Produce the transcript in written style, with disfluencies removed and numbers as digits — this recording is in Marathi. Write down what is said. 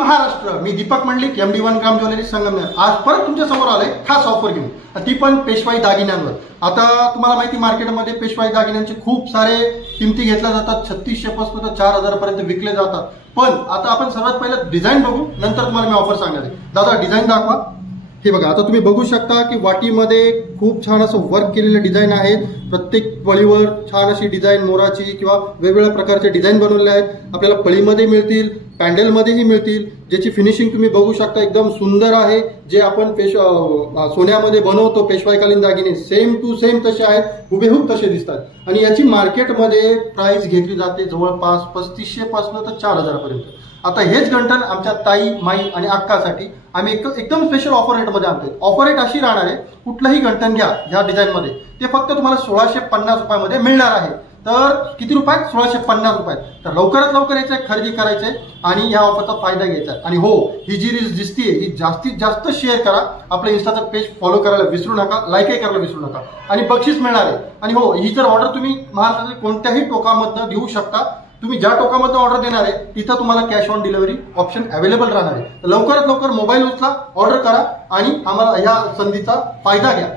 महाराष्ट्र, मी दीपक मंडलिक, MD1 ग्राम ज्वेलरी संगमनेर. आज परत तुमच्या समोर आलोय खास ऑफर घेऊन, ती पण पेशवाई दागिन्यांवर. आता तुम्हाला माहिती मार्केटमध्ये पेशवाई दागिन्यांचे खूप सारे किमती घेतल्या जातात, 3600 पासून तर 4000 पर्यंत विकले जातात. पण आता आपण सर्वात पहिले डिझाईन बघू, नंतर तुम्हाला मी ऑफर सांगणार आहे. दादा डिझाईन दाखवा. हे बघा, आता तुम्ही बघू शकता की वाटीमध्ये खूप छान असं वर्क केलेलं डिझाईन आहेत. प्रत्येक पळीवर छान अशी डिझाईन मोराची किंवा वेगवेगळ्या प्रकारचे डिझाईन बनवले आहेत. आपल्याला पळीमध्ये मिळतील, पॅन्डलमध्येही मिळतील, ज्याची फिनिशिंग तुम्ही बघू शकता एकदम सुंदर आहे. जे आपण सोन्यामध्ये बनवतो पेशवाईकालीन दागिने सेम टू सेम तसे आहेत, हुबेहूब तसे दिसतात. आणि याची मार्केटमध्ये प्राइस घेतली जाते जवळपास 3500 पासून तर 4000 पर्यंत. आता हेच गंठन आमच्या ताई, माई आणि अक्कासाठी आम्ही एकदम स्पेशल ऑफर रेटमध्ये आणतोय. ऑफर रेट अशी राहणार आहे, कुठलंही गंठन घ्या ह्या डिझाईनमध्ये ते फक्त तुम्हाला 1650 रुपयामध्ये मिळणार आहे. तर किती रुपये? 1650 रुपये. तर लवकरात लवकर याचे खरेदी करायचे आणि या ऑफरचा फायदा घ्यायचा. आणि हो, ही जी रील्स दिसतीये ही जास्तीत जास्त शेअर करा. आपल्या इंस्टाचं पेज फॉलो करायला विसरू नका, लाईकही करायला विसरू नका. आणि बक्षीस मिळणार आहे. आणि हो, ही जर ऑर्डर तुम्ही महाराष्ट्रातील कोणत्याही टोकामधनं देऊ शकता. तुम्ही ज्या टोकामध्ये ऑर्डर देणार आहे तिथं तुम्हाला cash on delivery option available राहणार आहे. लवकरात लवकर मोबाईल उचला, ऑर्डर करा आणि आम्हाला या संधीचा फायदा घ्या.